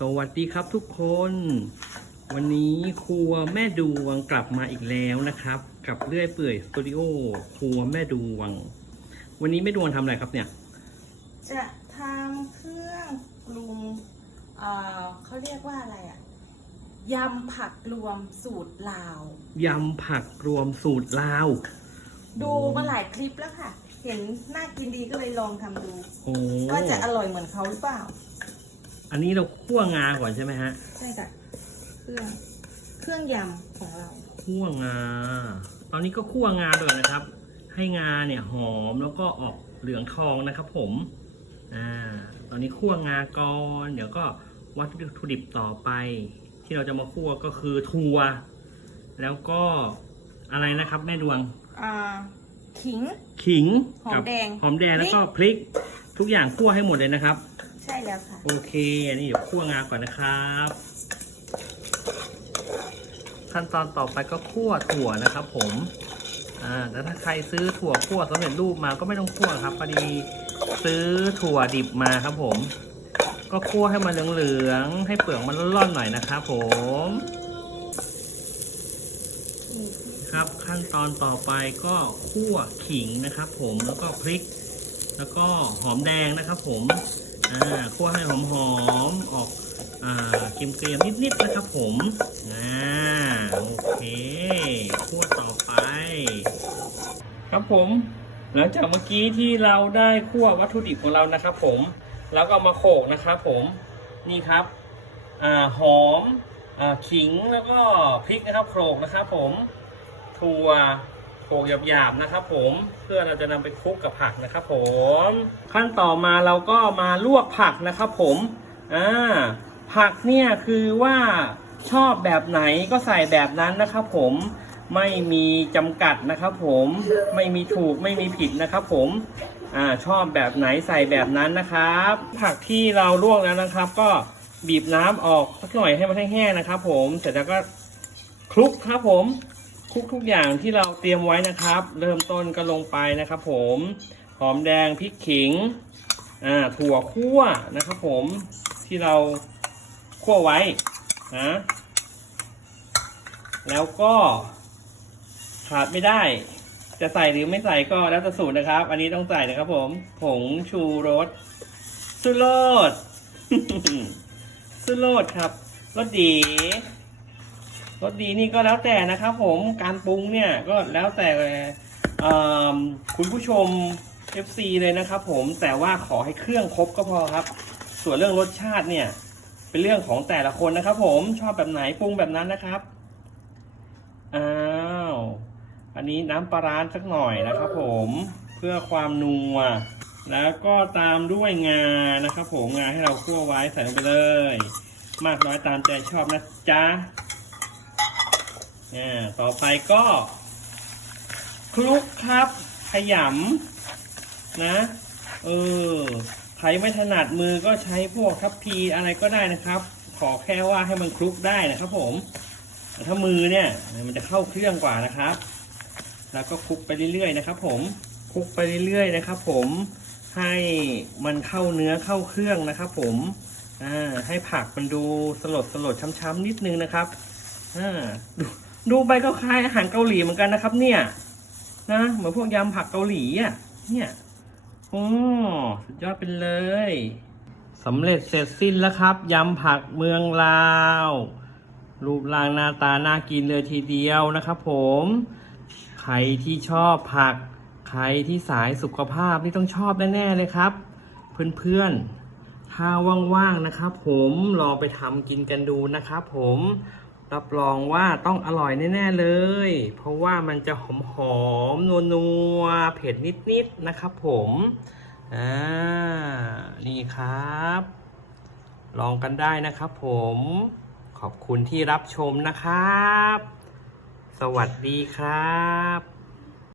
สวัสดีครับทุกคน วันนี้ครัวแม่ดวงกลับมาอีกแล้วนะครับ กับเรื่อยเปื่อยสตูดิโอครัวแม่ดวง วันนี้แม่ดวงทำอะไรครับเนี่ย จะทำเครื่องปรุงเอ่อเขาเรียกว่าอะไรอะยำผักรวมสูตรลาว ยำผักรวมสูตรลาว ดูมาหลายคลิปแล้วค่ะ เห็นน่ากินดีก็เลยลองทำดู โอ้ ว่าจะอร่อยเหมือนเขาหรือเปล่า อันนี้เราคั่วงาก่อนใช่ไหมฮะใช่ค่ะเครื่องเครื่องยำของเรา คั่วงา ตอนนี้ก็คั่วงาเลยนะครับ ให้งาเนี่ยหอมแล้วก็ออกเหลืองทองนะครับ ผม อ่า ตอนนี้คั่วงาก่อนเดี๋ยวก็วัตถุดิบต่อไป ที่เราจะมาคั่วก็คือถั่วแล้วก็อะไรนะครับ แม่ดวง อ่า ขิง ขิงหอมกัแดงหอมแดงแล้วก็พริก ทุกอย่างคั่วให้หมดเลยนะครับ ใช่แล้วค่ะ โอเค อันนี้เดี๋ยวคั่วงาก่อนนะครับ ขั้นตอนต่อไปก็คั่วถั่วนะครับผม อ่าแล้วถ้าใครซื้อถั่วคั่วสำเร็จรูปมาก็ไม่ต้องคั่วครับพอดีซื้อถั่วดิบมาครับผม ก็คั่วให้มันเหลืองๆให้เปลือกมันร่อนๆหน่อยนะครับผมครับขั้นตอนต่อไปก็คั่วขิงนะครับ ผมแล้วก็พริก แล้วก็หอมแดงนะครับ ผม อ่าคั่วให้หอมๆออกอ่าเกรียมๆนิดๆนะครับผมอ่าโอเคคั่วต่อไป ครับผม หลังจากเมื่อกี้ที่เราได้คั่ววัตถุดิบของเรานะครับผม แล้วก็มาโขลกนะครับผมนี่ครับอ่าหอมอ่าขิงแล้วก็พริกนะครับโขลกนะครับผมถั่ว โขลกหยาบๆนะครับผมเพื่อเราจะนำไปคลุกกับผักนะครับผม ขั้นต่อมาเราก็มาลวกผักนะครับผมอ่าผักเนี่ยคือว่าชอบแบบไหนก็ใส่แบบนั้นนะครับผมไม่มีจำกัดนะครับผมไม่มีถูกไม่มีผิดนะครับผมอ่าชอบแบบไหนใส่แบบนั้นนะครับ ผักที่เราลวกแล้วนะครับ ก็บีบน้ำออกสักหน่อยให้มันแห้งๆนะครับ ผมเสร็จแล้วก็คลุกครับผม คลุกทุกอย่างที่เราเตรียมไว้นะครับ เริ่มต้นก็ลงไปนะครับ ผมหอมแดงพริกขิงอ่าถั่วคั่วนะครับ ผมที่เราคั่วไว้นะแล้วก็ขาดไม่ได้ จะใส่หรือไม่ใส่ก็แล้วแต่สูตรนะครับ อันนี้ต้องใส่นะครับ ผมผงชูรสสุโรสสุโรสครับรสดี สดีนี่ก็แล้วแต่นะครับผมการปรุงเนี่ยก็แล้วแต่คุณผู้ชม FC เลยนะครับผมแต่ว่าขอให้เครื่องครบก็พอครับ ส่วนเรื่องรสชาติเนี่ย เป็นเรื่องของแต่ละคนนะครับผมชอบแบบไหนปรุงแบบนั้นนะครับอ้าวอันนี้น้ำปลาร้าสักหน่อยนะครับผมเพื่อความนัวแล้วก็ตามด้วยงานะครับผมงาให้เราคั่วไว้ใส่ลงไปเลย มากน้อยตามใจชอบนะจ๊ะ อ่าต่อไปก็คลุกครับขยำนะเออใครไม่ถนัดมือก็ใช้พวกทัพพีอะไรก็ได้นะครับ ขอแค่ว่าให้มันคลุกได้นะครับผมถ้ามือเนี่ยมันจะเข้าเครื่องกว่านะครับ แล้วก็คลุกไปเรื่อยๆนะครับ ผมคลุกไปเรื่อยๆนะครับ ผมให้มันเข้าเนื้อเข้าเครื่องนะครับ ผมอ่าให้ผักมันดูสลดสลดช้ำๆนิดนึงนะครับอ่า ดูไปก็คล้ายอาหารเกาหลีเหมือนกันนะครับ เนี่ย นะเหมือนพวกยำผักเกาหลีอะเนี่ยโอ้สุดยอดไปเลยสำเร็จเสร็จสิ้นแล้วครับยำผักเมืองลาว รูปร่างหน้าตาน่ากินเลยทีเดียวนะครับ ผมใครที่ชอบผัก ใครที่สายสุขภาพนี่ต้องชอบแน่ๆเลยครับ เพื่อนๆถ้าว่างๆนะครับ ผมลองไปทำกินกันดูนะครับ ผม รับรองว่าต้องอร่อยแน่ๆเลย เพราะว่ามันจะหอมหอมนัวนัวๆเผ็ดนิดๆนะครับผมอ่านี่ครับ ลองกันได้นะครับผมขอบคุณที่รับชมนะครับ สวัสดีครับ